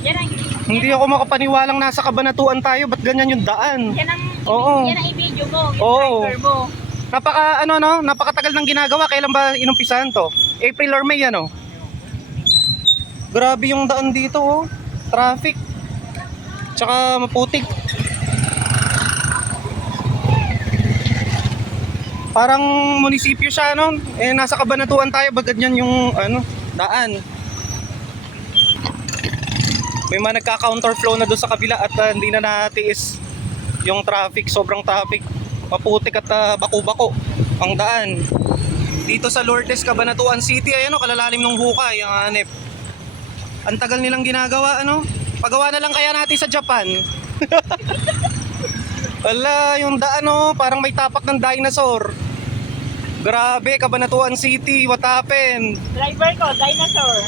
Yan ang, Hindi ako makapaniwalang nasa Cabanatuan tayo. Ba't ganyan yung daan? yan ang, Oo. yan ang i-video mo, yung Oo. driver mo. Napakatagal ng ginagawa. Kailan ba inumpisahan to? April or May ano? Grabe yung daan dito oh. Traffic. Tsaka maputik. Parang munisipyo siya no. Nasa Cabanatuan tayo. Ba't ganyan yung daan? May mga nagka-counterflow na doon sa kabila at hindi na natiis yung traffic, sobrang traffic. Maputik at bako-bako ang daan. Dito sa Lourdes, Cabanatuan City, ayun kalalalim ng hukay, ang hanep. Ang tagal nilang ginagawa Pagawa na lang kaya natin sa Japan. Wala, yung daan parang may tapak ng dinosaur. Grabe, Cabanatuan City, what happened? Driver ko, dinosaur.